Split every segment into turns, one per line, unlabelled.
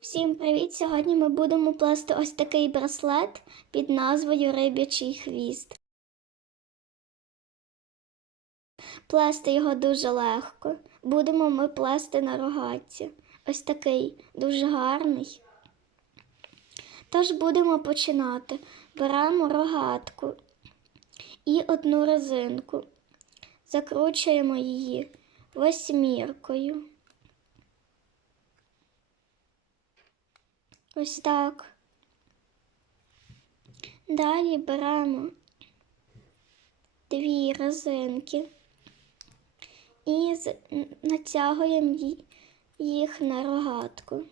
Всім привіт! Сьогодні ми будемо плести ось такий браслет під назвою Рибячий хвіст. Плести його дуже легко. Будемо ми плести на рогатці. Ось такий дуже гарний. Тож будемо починати. Беремо рогатку і одну резинку. Закручуємо її восьміркою. Ось так. Далі беремо дві резинки і натягуємо їх на рогатку.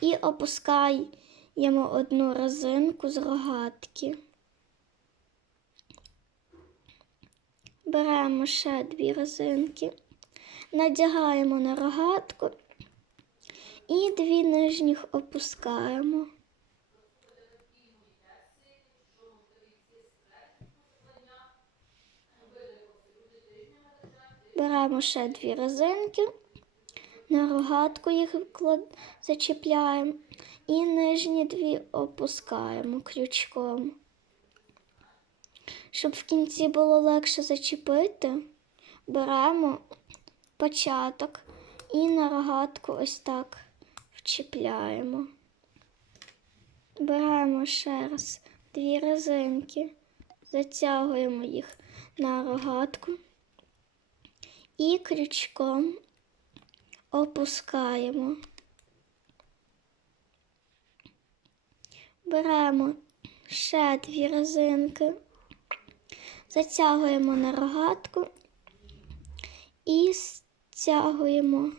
І опускаємо одну резинку з рогатки. Беремо ще дві резинки, надягаємо на рогатку і дві нижніх опускаємо. Беремо ще дві резинки, на рогатку їх зачіпляємо і нижні дві опускаємо крючком. Щоб в кінці було легше зачепити, беремо початок і на рогатку ось так вчіпляємо. Беремо ще раз дві резинки, затягуємо їх на рогатку і крючком опускаємо. Беремо ще дві резинки, затягуємо на рогатку і стягуємо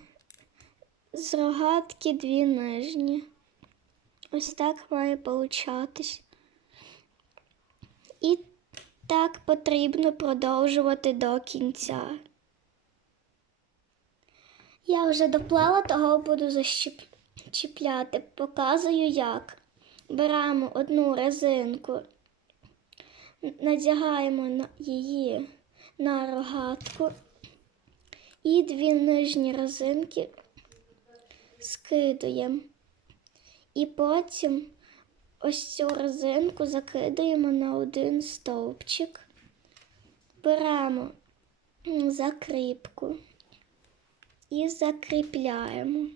з рогатки дві нижні. Ось так має получатись. І так потрібно продовжувати до кінця. Я вже доплела, того буду защіпляти. Показую як. Беремо одну резинку, надягаємо її на рогатку і дві нижні резинки скидуємо. І потім ось цю резинку закидаємо на один стовпчик, беремо закріпку і закріпляємо.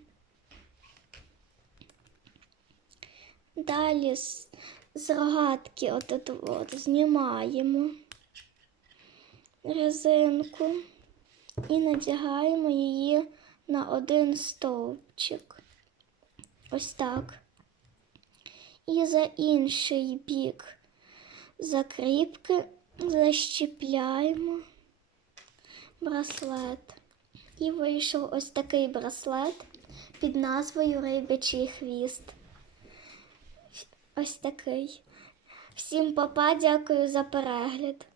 Далі з, з рогатки от, от, от знімаємо резинку і надягаємо її на один стовпчик. Ось так. І за інший бік закріпки защіпляємо браслет. І вийшов ось такий браслет під назвою Рибячий хвіст. Ось такий. Всім папа, дякую за перегляд.